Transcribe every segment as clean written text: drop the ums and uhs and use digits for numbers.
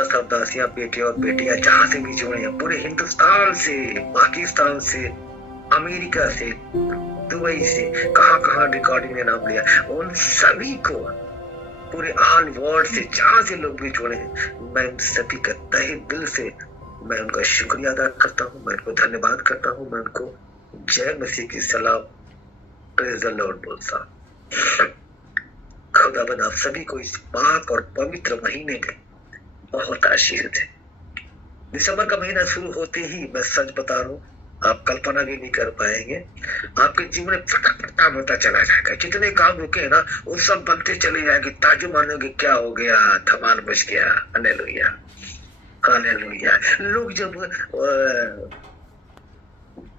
दास और दासियां, बेटे और बेटियां जहां से भी जुड़े हैं, पूरे हिंदुस्तान से, पाकिस्तान से, अमेरिका से, दुबई से, कहां कहां रिकॉर्डिंग में नाम लिया, उन सभी को, पूरे ऑल वर्ल्ड से जहां से लोग भी जुड़े हैं, मैं उन सभी का तहे दिल से मैं उनका शुक्रिया अदा करता हूँ, मैं उनको धन्यवाद करता हूँ, मैं उनको जय मसीह की सलाम, प्रेज द लॉर्ड बोलता हूँ। खुदाबंद आप सभी को इस पाक और पवित्र महीने में बहुत आशीष दे। दिसंबर का महीना शुरू होते ही मैं सच बता रहा हूँ, आप कल्पना भी नहीं कर पाएंगे, आपके जीवन में फटाफट काम होता चला जाएगा। जितने काम रुके ना वो सब बनते चले जाएंगे, ताजुब मानोगे क्या हो गया, धमाल मच गया। Hallelujah, hallelujah. लोग जब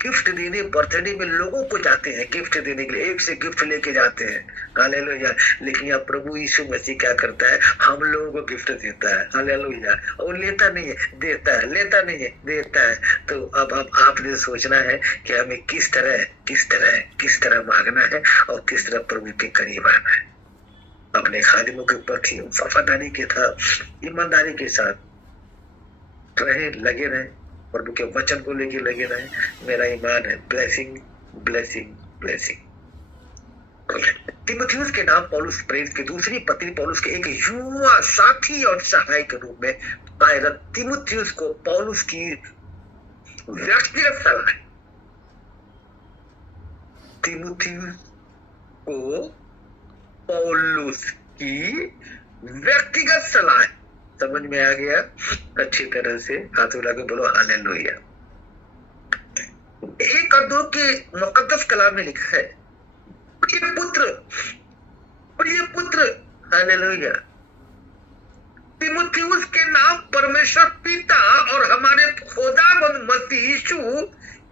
गिफ्ट देने बर्थडे में लोगों को जाते हैं गिफ्ट देने के लिए, एक से गिफ्ट लेके जाते हैं, हालेलुया। लेकिन यहाँ प्रभु यीशु मसीह क्या करता है, हम लोगों को गिफ्ट देता है, हालेलुया। और लेता नहीं है, देता है, लेता नहीं है, देता है। तो अब आपने सोचना है कि हमें किस तरह मांगना है और किस तरह प्रभु के करीब आना है। अपने खादिमों के प्रति वफादारी के साथ, ईमानदारी के साथ रहे, लगे रहे, प्रभु के वचन को लेके लगे रहे। मेरा ईमान है, ब्लेसिंग ब्लेसिंग ब्लेसिंग। तीमुथियुस के नाम पौलुस प्रेरित की दूसरी पत्री पौलुस के एक युवा साथी और सहायक के रूप में पायरत तीमुथियुस को पौलुस की व्यक्तिगत सलाह, तीमुथियुस को पौलुस की व्यक्तिगत सलाह, समझ में आ गया अच्छी तरह से? हाथ उठा के बोलो हालेलुया। एक और दो के मुकद्दस कलाम में लिखा है, प्रिय पुत्र, हालेलुया, तीमुथियुस के नाम परमेश्वर पिता और हमारे खुदावंद मसीह यीशु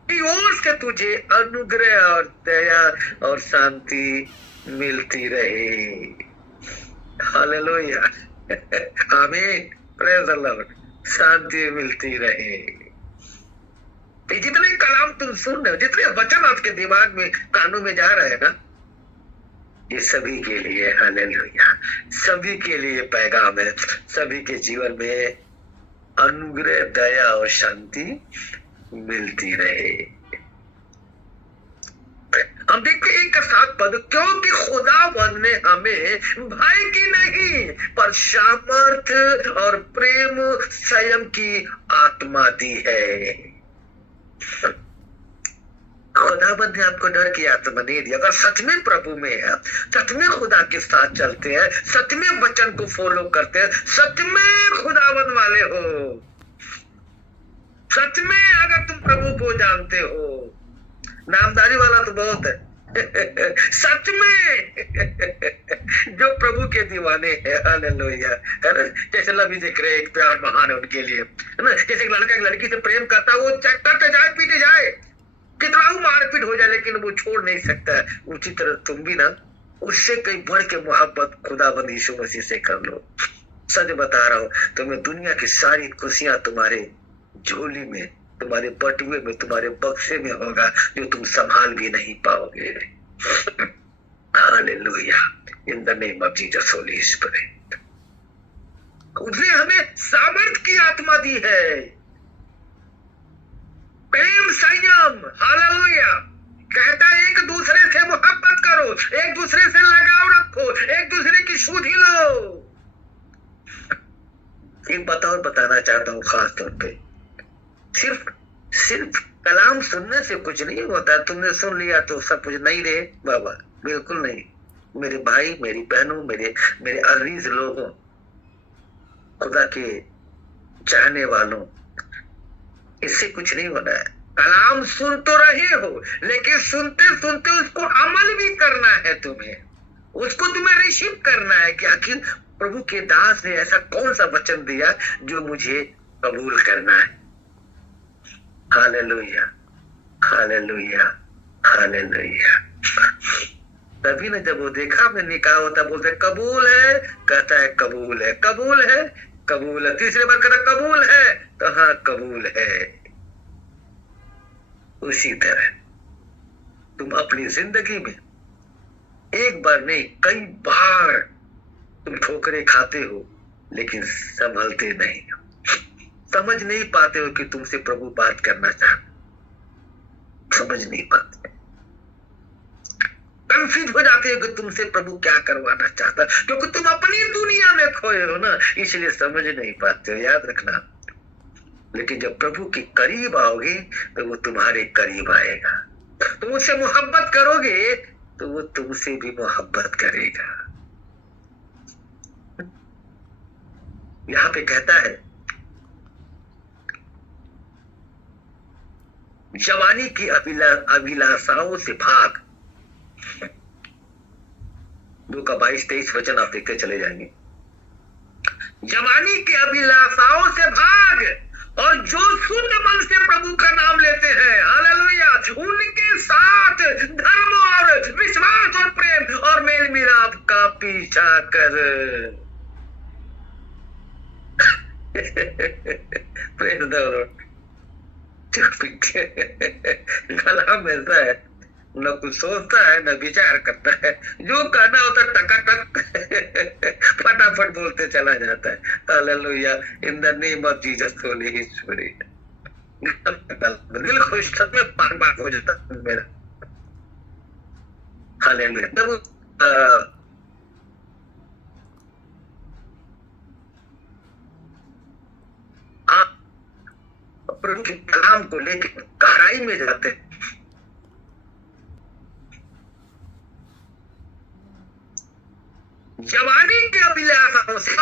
की ओर से तुझे अनुग्रह और दया और शांति मिलती रहे। हालेलुया, आमीन, प्रेज द लॉर्ड। शांति मिलती रहे। जितने कलाम तुम सुन रहे हो, जितने वचन आपके दिमाग में, कानों में जा रहे हैं ना, ये सभी के लिए, हालेलुया, सभी के लिए पैगाम है। सभी के जीवन में अनुग्रह, दया और शांति मिलती रहे। हम देखते एक साथ पद, क्योंकि खुदावंद ने हमें भय की नहीं पर सामर्थ और प्रेम संयम की आत्मा दी है। खुदावंद ने आपको डर की आत्मा नहीं दी। अगर सच में प्रभु में है, सच में खुदा के साथ चलते हैं, सच में वचन को फॉलो करते हैं, सच में खुदावंद वाले हो, सच में अगर तुम प्रभु को जानते हो, नामदारी वाला तो बहुत है सच में जो प्रभु के दीवाने हैं, हालेलुया, है ना? जैसे लवी देख रहे, एक प्यार महान है उनके लिए, है ना? जैसे एक लड़का एक लड़की से प्रेम करता है, वो करते जाए, पीटे जाए, कितना मारपीट हो जाए, लेकिन वो छोड़ नहीं सकता है। उसी तरह तुम भी ना उससे कहीं बढ़ के मोहब्बत खुदाबंद यीशु मसीह से कर लो। सच बता रहा हूँ, तुम्हें दुनिया की सारी खुशियां तुम्हारे झोली में, तुम्हारे बटुए में, तुम्हारे बक्से में होगा, जो तुम संभाल भी नहीं पाओगे। Hallelujah, in the name of Jesus Holi spirit. उसने हमें सामर्थ की आत्मा दी है, प्रेम संयम, हालेलुया। कहता है एक दूसरे से मोहब्बत करो, एक दूसरे से लगाव रखो, एक दूसरे की सुधि लो। एक बात और बताना चाहता हूँ खास तौर पे, सिर्फ कलाम सुनने से कुछ नहीं होता। तुमने सुन लिया तो सब कुछ नहीं रहे बाबा, बिल्कुल नहीं। मेरे भाई, मेरी बहनों, मेरे अजीज लोगों, खुदा के चाहने वालों, इससे कुछ नहीं होना है। कलाम सुन तो रहे हो, लेकिन सुनते सुनते उसको अमल भी करना है तुम्हें, उसको तुम्हें रिसीव करना है कि आखिर प्रभु के दास ने ऐसा कौन सा वचन दिया जो मुझे कबूल करना है। Hallelujah, hallelujah, hallelujah. तभी ना जब वो देखा, मैंने कहा होता, बोलते कबूल है, कहता है कबूल है, कबूल है, कबूल है। तीसरे बार कहता कबूल है, तो हाँ कबूल है। उसी तरह तुम अपनी जिंदगी में एक बार नहीं, कई बार तुम ठोकरें खाते हो, लेकिन संभलते नहीं हो, समझ नहीं पाते हो कि तुमसे प्रभु बात करना चाहते, समझ नहीं पाते, कंफ्यूज हो जाते हो कि तुमसे प्रभु क्या करवाना चाहता, क्योंकि तुम अपनी दुनिया में खोए हो ना, इसलिए समझ नहीं पाते हो, याद रखना। लेकिन जब प्रभु के करीब आओगे तो वो तुम्हारे करीब आएगा, तुम उससे मोहब्बत करोगे तो वो तुमसे भी मोहब्बत करेगा। यहाँ पे कहता है जवानी की अभिलाषाओं से भाग। 2 का 22-23 वचन आप देखते चले जाएंगे। जवानी की अभिलाषाओं से भाग, और जो शुद्ध मन से प्रभु का नाम लेते हैं, हालेलुया, उनके साथ धर्म और विश्वास और प्रेम और मेल मिलाप का पीछा कर। Praise the Lord. गला मिलता है, न कुछ सोचता है न विचार करता है, जो कहना होता है टकाटक फटाफट बोलते चला जाता है। Hallelujah, in the name of Jesus Holi spirit. दिल खुश में बार हो जाता है मेरा। हालेलुया। आप प्रभु के कलाम को लेकर गहराई में जाते हैं, जवानी के अभिलाषाओं से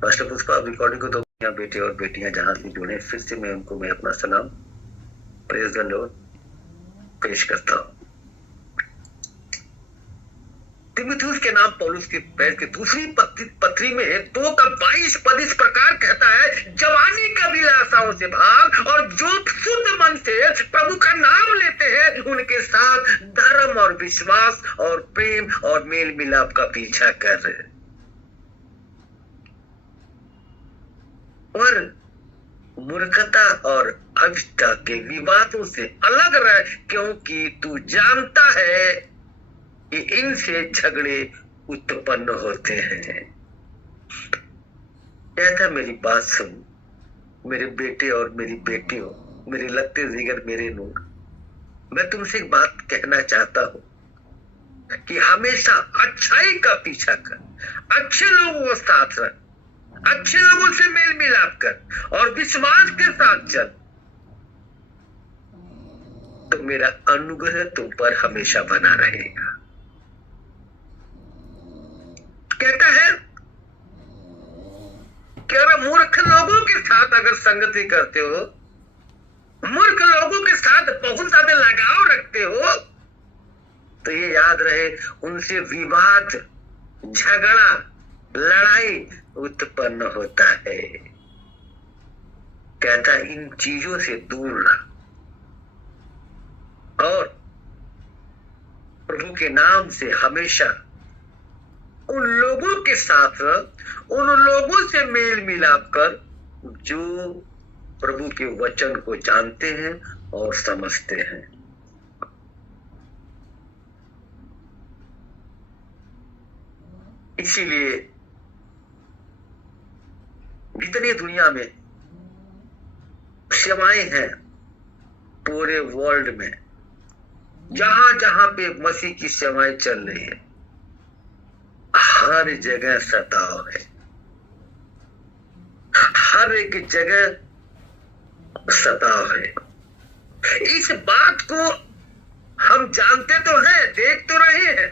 पास्टर पुष्पा रिकॉर्डिंग को तो बेटे और बेटियां जहां से जुड़े, फिर से मैं उनको अपना सलाम प्रेज द लॉर्ड पेश करता हूं। तीमुथियुस के नाम पौलुस के पहल की दूसरी पत्री में 2 का 22 पद इस प्रकार कहता है, जवानी की अभिलाषाओं से भाग, और जो शुद्ध मन से प्रभु का नाम लेते हैं उनके साथ धर्म और विश्वास और प्रेम और मेल मिलाप का पीछा कर। और मूर्खता और अविद्या के विवादों से अलग रह, क्योंकि तू जानता है कि इनसे झगड़े उत्पन्न होते हैं। कहता मेरी बात सुन, मेरे बेटे और मेरी बेटियों, मेरे लगते जिगर, मेरे नूर, मैं तुमसे एक बात कहना चाहता हूं कि हमेशा अच्छाई का पीछा कर, अच्छे लोगों को साथ रख, अच्छे लोगों से मेल मिलाप कर और विश्वास के साथ चल, तो मेरा अनुग्रह तुम पर हमेशा बना रहेगा। कहता है कि अगर मूर्ख लोगों के साथ अगर संगति करते हो, मूर्ख लोगों के साथ बहुत ज्यादा लगाव रखते हो, तो ये याद रहे उनसे विवाद, झगड़ा, लड़ाई उत्पन्न होता है। कहता है इन चीजों से दूर रह और प्रभु के नाम से हमेशा उन लोगों के साथ, उन लोगों से मेल मिलाप कर जो प्रभु के वचन को जानते हैं और समझते हैं। इसीलिए जितनी दुनिया में सेवाएं हैं पूरे वर्ल्ड में, जहां जहां पे मसीह की सेवाएं चल रही है, हर जगह सताव है, हर एक जगह सताव है। इस बात को हम जानते तो हैं, देख तो रहे हैं,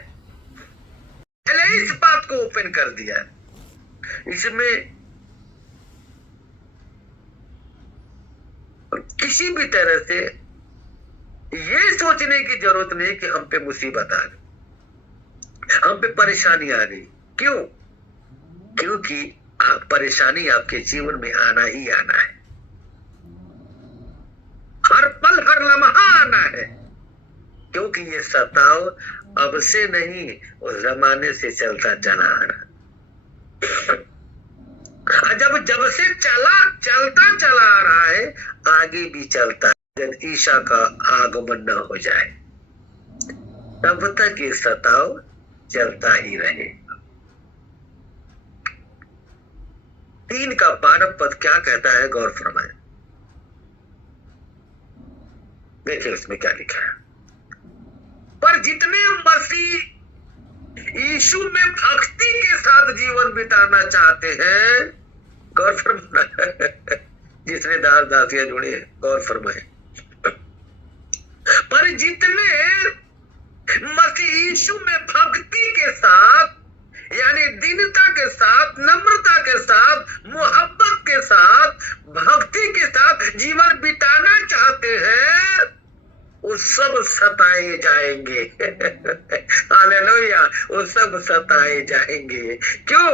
पहले इस बात को ओपन कर दिया है। इसमें किसी भी तरह से ये सोचने की जरूरत नहीं कि हम पे मुसीबत आ गई, हम पे परेशानी आ गई। क्यों? क्योंकि परेशानी आपके जीवन में आना ही आना है, हर पल हर लम्हा आना है, क्योंकि ये सताव अब से नहीं उस जमाने से चलता चला आ रहा। जब से चलता चला आ रहा है, आगे भी चलता है जब ईसा का आगमन न हो जाए। तब तक ये सताव चलता ही रहेगा। 3 का 12 पद क्या कहता है, गौर फरमाए। देखिए उसमें क्या लिखा है। पर जितने मसीह यीशु में भक्ति के साथ जीवन बिताना चाहते हैं, गौर फरमाए, जितने दास दासियां जुड़े हैं, गौर फरमाए। पर जितने मसीह यीशु में भक्ति के साथ, यानी दीनता के साथ, नम्रता के साथ, मोहब्बत के साथ, भक्ति के साथ जीवन बिताना चाहते हैं, वो सब सताए जाएंगे। हालेलुया, वो सब सताए जाएंगे। क्यों?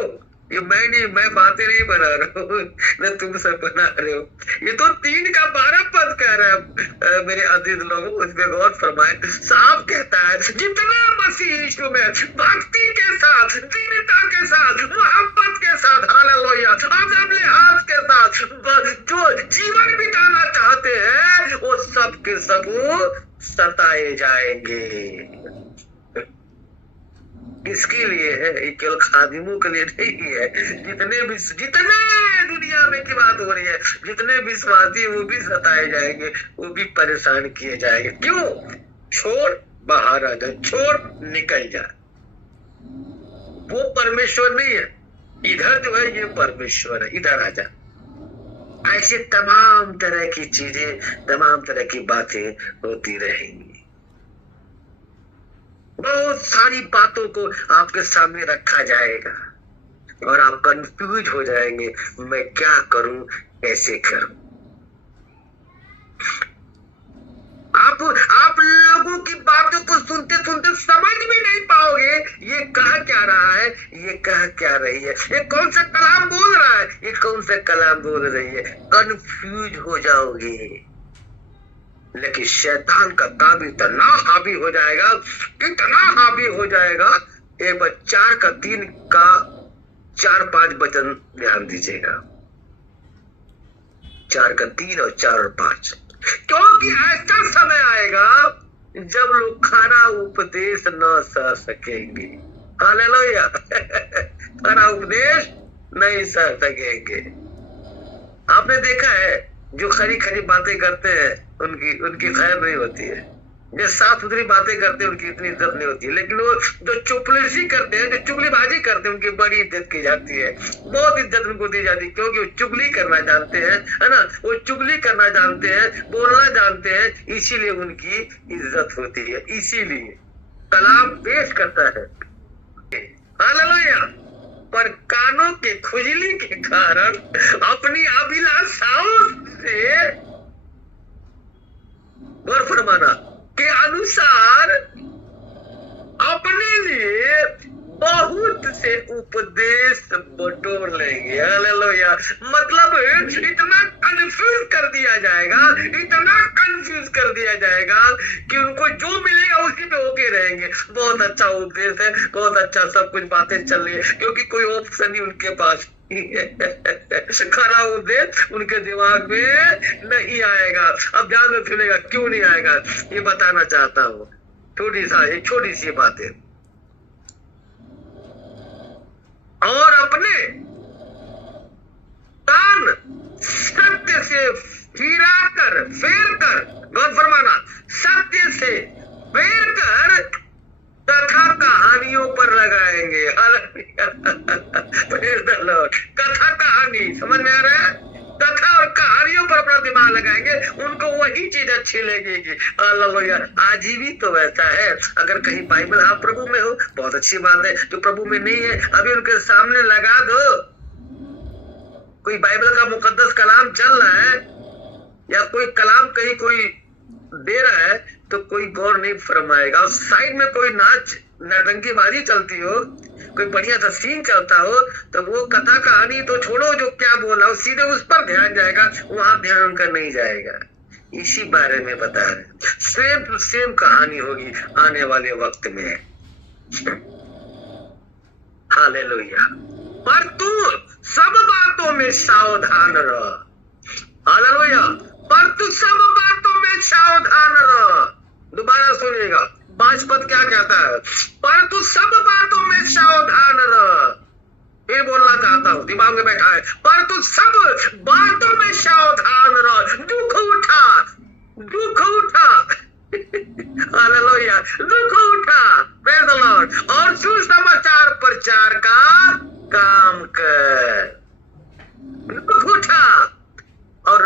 ये मैं बातें नहीं बना रहा हूँ, मैं तुम सब बना रहे हो। ये तो 3 का 12 पद कह रहा है मेरे अजीज लोगों, उसमें गौर फरमाए। साफ कहता है, जितना मसीह यीशु में भक्ति के साथ, दीनता के साथ, मोहब्बत के साथ, हालेलुया, अदब लिहाज के साथ जो जीवन बिताना चाहते हैं, वो सब के सब सताए जाएंगे। किसके लिए है? ये केवल खादिमों के लिए नहीं है। जितने दुनिया में की बात हो रही है, जितने विश्वासी वो भी सताए जाएंगे, वो भी परेशान किए जाएंगे। क्यों? छोड़ बाहर आ जा, छोड़ निकल जा। वो परमेश्वर नहीं है, इधर जो है ये परमेश्वर है, इधर आ जा। ऐसे तमाम तरह की चीजें, तमाम तरह की बातें होती रहेंगी। बहुत सारी बातों को आपके सामने रखा जाएगा और आप कंफ्यूज हो जाएंगे, मैं क्या करूं, कैसे करूं। आप लोगों की बातों को सुनते सुनते समझ भी नहीं पाओगे ये कह क्या रहा है, ये कह क्या रही है, ये कौन सा कलाम बोल रहा है, ये कौन सा कलाम बोल रही है। कंफ्यूज हो जाओगे। लेकिन शैतान का काम इतना हावी हो जाएगा, कितना हावी हो जाएगा। एक बार 4 का 3 का 4-5 वचन ध्यान दीजिएगा। 4 का 3 और 4 और 5। क्योंकि ऐसा समय आएगा जब लोग खाना उपदेश न सह सकेंगे। हालेलुया, खाना उपदेश नहीं सह सकेंगे। आपने देखा है जो खरी खरी बातें करते हैं उनकी खैर नहीं होती है, जो साफ सुथरी बातें करते हैं उनकी इतनी इज्जत नहीं होती है। लेकिन वो जो चुपलिसी करते हैं, जो चुगलीबाजी करते हैं, उनकी बड़ी इज्जत की जाती है, बहुत इज्जत उनको दी जाती है। क्योंकि वो चुगली करना जानते हैं, है ना, वो चुगली करना जानते हैं, बोलना जानते हैं, इसीलिए उनकी इज्जत होती है। इसीलिए कलाम पेश करता है। हालेलुया। पर कानों के खुजली के कारण अपनी अभिलाषाओं से गौर फरमाना के अनुसार अपने लिए बहुत से उपदेश बटोर लेंगे। हालेलुया। मतलब इतना कंफ्यूज कर दिया जाएगा, इतना कंफ्यूज कर दिया जाएगा कि उनको जो मिलेगा उसी पे होके रहेंगे। बहुत अच्छा उपदेश है, बहुत अच्छा सब कुछ बातें चल रही है, क्योंकि कोई ऑप्शन ही उनके पास खरा उपदेश उनके दिमाग में नहीं आएगा। अब ध्यान में सुनेगा, क्यों नहीं आएगा ये बताना चाहता हूँ। छोटी सी बात है। और अपने कान सत्य से फेर कर गौर फरमाना, सत्य से फेर कर कथा कहानियों पर लगाएंगे। कथा कहानी समझ में आ रहा है? कथा और कहानियों पर अपना दिमाग लगाएंगे, उनको वही चीज अच्छी लगेगी। हालेलुया। आज ही भी तो वैसा है। अगर कहीं बाइबल आप प्रभु में हो, बहुत अच्छी बात है। जो प्रभु में नहीं है, अभी उनके सामने लगा दो। कोई बाइबल का मुकद्दस कलाम चल रहा है या कोई कलाम कहीं कोई दे रहा है तो कोई गौर नहीं फरमाएगा। और साइड में कोई नटंकीबाजी चलती हो, कोई बढ़िया सा सीन चलता हो, तो वो कथा कहानी तो छोड़ो, जो क्या बोला हो सीधे उस पर ध्यान जाएगा, वहां ध्यान उनका नहीं जाएगा। इसी बारे में बता रहे, सेम टू सेम कहानी होगी आने वाले वक्त में। हालेलुया। पर तू सब बातों में सावधान रह। हालेलुया। पर तू सब बातों में सावधान रह। दोबारा सुनिएगा, 5 पद क्या कहता है? पर तू सब बातों में सावधान रह। फिर बोलना चाहता हूं, दिमाग में बैठा है, पर तू सब बातों में सावधान रह। दुख उठा, दुख उठा हालेलुया, दुख उठा, प्रेज द लॉर्ड, और सुसमाचार प्रचार का काम कर। दुख उठा और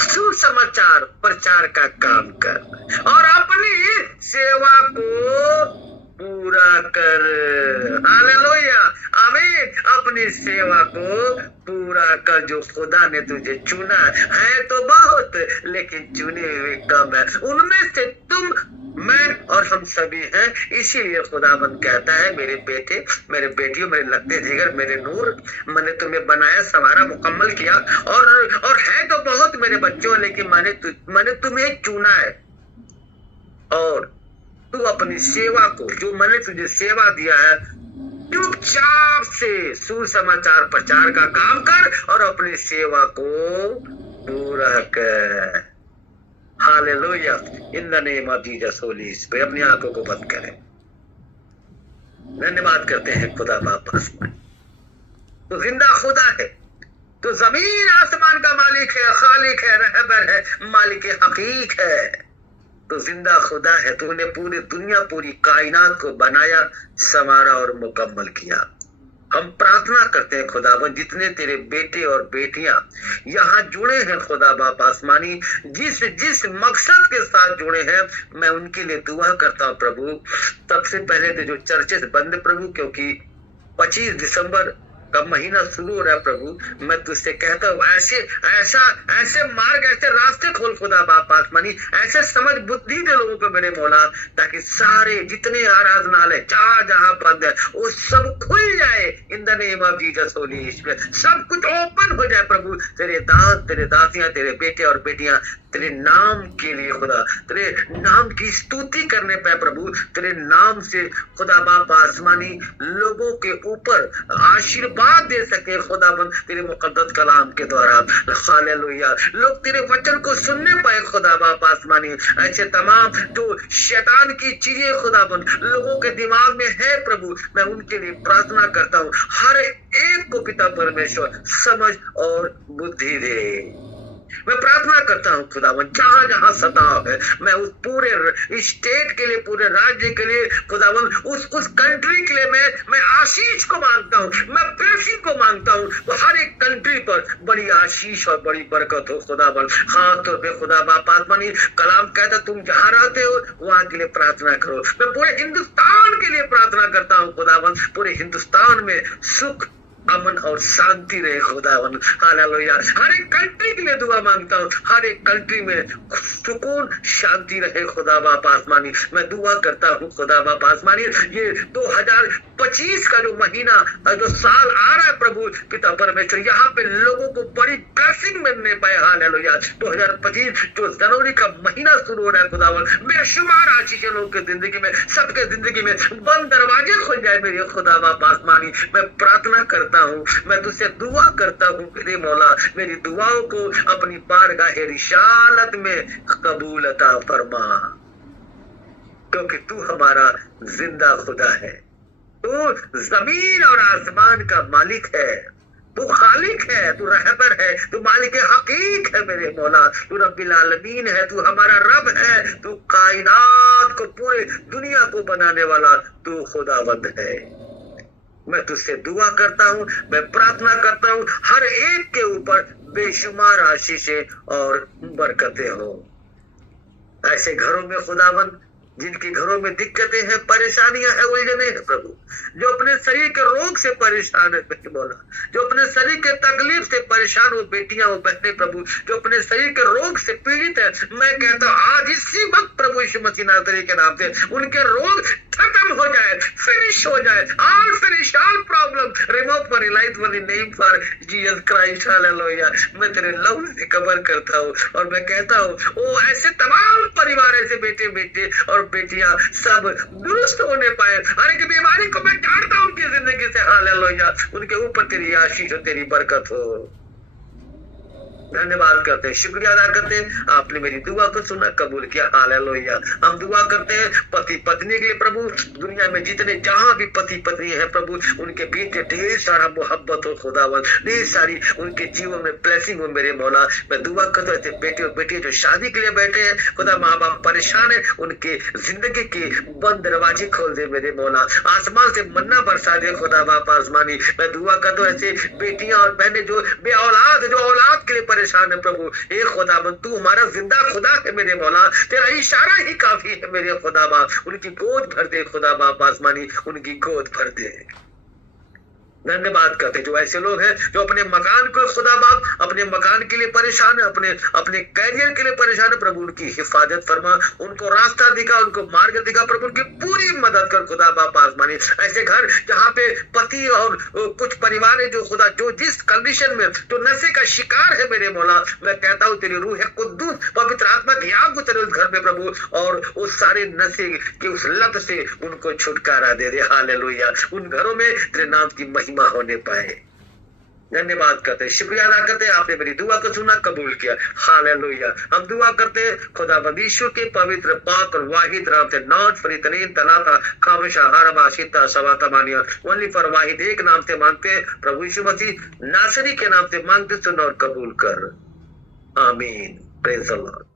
सुसमाचार प्रचार का काम कर, और अपनी सेवा को पूरा कर। हालेलुया, आमीन। अपनी सेवा को पूरा कर। जो खुदा ने तुझे चुना है तो बहुत, लेकिन चुने हुए कम है। उनमें से तुम, मैं और हम सभी हैं। इसीलिए खुदाबंद कहता है, मेरे बेटे, मेरे बेटियों, मेरे लगते जिगर, मेरे नूर, मैंने तुम्हें बनाया, संवारा, मुकम्मल किया, और है तो बहुत मेरे बच्चों, लेकिन मैंने तुम्हें चुना है। और तू अपनी सेवा को, जो मैंने तुझे सेवा दिया है, चुपचाप से सुसमाचार प्रचार का काम कर और अपनी सेवा को पूरा कर। Hallelujah, in the name of Jesus Holi spirit. अपनी आंखों को बंद करें। धन्यवाद करते हैं खुदा बाप आसमान। तो जिंदा खुदा है, तो जमीन आसमान का मालिक है, खालिक है, रहबर है, मालिक हकीक है। तो जिंदा खुदा है। तूने पूरी दुनिया, पूरी कायनात को बनाया, संवारा और मुकम्मल किया। हम प्रार्थना करते हैं खुदावन, जितने तेरे बेटे और बेटियां यहाँ जुड़े हैं खुदा बाप आसमानी, जिस मकसद के साथ जुड़े हैं, मैं उनके लिए दुआ करता हूँ प्रभु। सबसे पहले तो जो चर्चेस बंद प्रभु, क्योंकि 25 दिसंबर का महीना शुरू हो रहा है प्रभु, मैं तुझसे कहता हूँ, ऐसे मार्ग, ऐसे रास्ते खोल खुदा बाप आसमानी, ऐसे समझ बुद्धि दे लोगों को मेरे मौला, ताकि सारे जितने आराधनालय जहां बंद है वो सब खुल जाए in the name of Jesus Holi spirit. सब कुछ ओपन हो जाए प्रभु। तेरे दास, तेरे दासियां, तेरे बेटे और बेटियां तेरे नाम के लिए खुदा, तेरे नाम की स्तुति करने पे प्रभु, तेरे नाम से खुदा बाप आसमानी लोगों के ऊपर आशीर्वाद दे सके खुदाबंद, तेरे मुकद्दस कलाम के द्वारा। हालेलुया, लोग तेरे वचन को सुनने पाए खुदा बाप आसमानी। ऐसे तमाम जो शैतान की चीजें खुदाबंद लोगों के दिमाग में है प्रभु, मैं उनके लिए प्रार्थना करता हूँ, हर एक को पिता परमेश्वर समझ और बुद्धि दे। मैं प्रार्थना करता हूँ खुदावन, जहां जहां सताव है, मैं उस पूरे स्टेट के लिए, पूरे राज्य के लिए खुदावन, उस कंट्री के लिए मैं आशीष को मांगता हूँ, मैं ब्लेसिंग को मांगता हूँ। वो हर एक कंट्री पर बड़ी आशीष और बड़ी बरकत हो खुदावन। खास तौर पे खुदा बाप आसमानी कलाम कहता, तुम जहां रहते हो वहां के लिए प्रार्थना करो। मैं पूरे हिंदुस्तान के लिए प्रार्थना करता हूँ खुदावन, पूरे हिंदुस्तान में सुख, अमन और शांति रहे खुदावन। हालेलुया, हर एक कंट्री के लिए दुआ मांगता हूँ, हर एक कंट्री में सुकून, शांति रहे खुदा बाप आसमानी। मैं दुआ करता हूँ खुदा बाप आसमानी, ये 2025 का जो महीना, जो साल आ रहा है प्रभु पिता परमेश्वर, यहाँ पे लोगों को बड़ी ब्लेसिंग मिलने पाए। हालेलुया, 2025 जो जनवरी का महीना शुरू हो रहा है खुदावन, बेशुमार आशीष लोगों की जिंदगी में, सबके जिंदगी में बंद दरवाजे खुल जाए मेरे खुदा बाप आसमानी। मैं प्रार्थना करता हूँ, मैं तुझसे दुआ करता हूँ मेरे मौला, मेरी दुआओं को अपनी बारगाह रिसालत में कबूल अता फरमा, क्योंकि तू हमारा जिंदा खुदा है। तू जमीन और आसमान का मालिक है, तू खालिक है, तू रहबर है, तू मालिक हकीक है मेरे मौला, तू रब्बिल आलमीन है, तू हमारा रब है, तू कायनात को, पूरे दुनिया को बनाने वाला तू खुदावंद है। मैं तुझसे दुआ करता हूँ, मैं प्रार्थना करता हूँ, हर एक के ऊपर बेशुमार आशीषें और बरकतें हो। ऐसे घरों में खुदावंद, जिनके घरों में दिक्कतें हैं, परेशानियां हैं, उलझने हैं प्रभु, जो अपने शरीर के रोग से परेशान है बोला, जो अपने शरीर के तकलीफ से परेशान हो, बेटियां हो, बहनें प्रभु, जो अपने शरीर के रोग से पीड़ित है, मैं कहता हूँ आज इसी वक्त प्रभु यीशु मसीह नासरी के नाम से उनके रोग खत्म हो जाए, फिनिश हो जाए। All finish, all problem remove for life in the name for Jesus Christ. Hallelujah, मैं तेरे लहू से कवर करता हूँ और मैं कहता हूँ ओ ऐसे तमाम परिवार, ऐसे बेटे बेटे और बेटियां सब दुरुस्त होने पाए, हर एक बीमारी को मैं काटता हूं उनकी जिंदगी से। हालेलुया, उनके ऊपर तेरी आशीष और तेरी बरकत हो। धन्यवाद करते हैं, शुक्रिया अदा करते हैं, आपने मेरी दुआ को सुना, कबूल किया। हालेलुया। हम दुआ करते हैं पति पत्नी के लिए प्रभु, दुनिया में जितने जहां भी पति पत्नी है प्रभु, उनके बीच में ढेर सारा मोहब्बत हो खुदावन, ढेर सारी उनके जीवन में ब्लेसिंग हो मेरे मौला। मैं दुआ करता हूँ बेटे और बेटियां जो शादी के लिए बैठे हैं खुदा, माँ बाप परेशान है, उनके जिंदगी के बंद दरवाजे खोल दे मेरे मौला, आसमान से मन्ना बरसा दे खुदा बाप आसमानी। मैं दुआ करता हूँ ऐसे बेटियां और बहनें जो बे औलाद, जो औलाद के लिए परेशान है प्रभु, हे खुदाबंद तू हमारा जिंदा खुदा है मेरे मौला, तेरा इशारा ही काफी है मेरे खुदा बाप। उनकी गोद भर दे खुदा बाप आसमानी, उनकी गोद भर दे। धन्यवाद करते जो ऐसे लोग हैं जो अपने मकान को खुदा बाप, अपने मकान के लिए परेशान है, अपने कैरियर के लिए परेशान है प्रभु, उनकी हिफाजत फरमा, उनको रास्ता दिखा, उनको मार्ग दिखा प्रभु, उनकी पूरी मदद कर खुदा बाप आसमानी। ऐसे घर जहाँ पे पति और कुछ परिवार है जो खुदा, जो जिस कंडीशन में जो नशे का शिकार है मेरे मौला, मैं कहता हूँ तेरी रूह है कुद्दूस पवित्र आत्मा की आग उतरे उस घर में प्रभु, और उस सारे नशे की उस लत से उनको छुटकारा दे दे। हालेलुया। उन घरों में तेरे नाम की महिमा होने पाए। धन्यवाद करते, शुक्रिया अदा करते, आपने मेरी दुआ को सुना, कबूल किया। हालेलुया। हम दुआ करते खुदावंद यीशु के पवित्र पाक और वाहिद नाम से, नॉट फॉर इतनीन तलाता खामशा हारमा शिता सवाता मानिया, ओनली फॉर वाहिद, एक नाम से मांगते प्रभु यीशु मसीह नासरी के नाम से मांगते, सुन और कबूल कर। आमीन। Praise the Lord.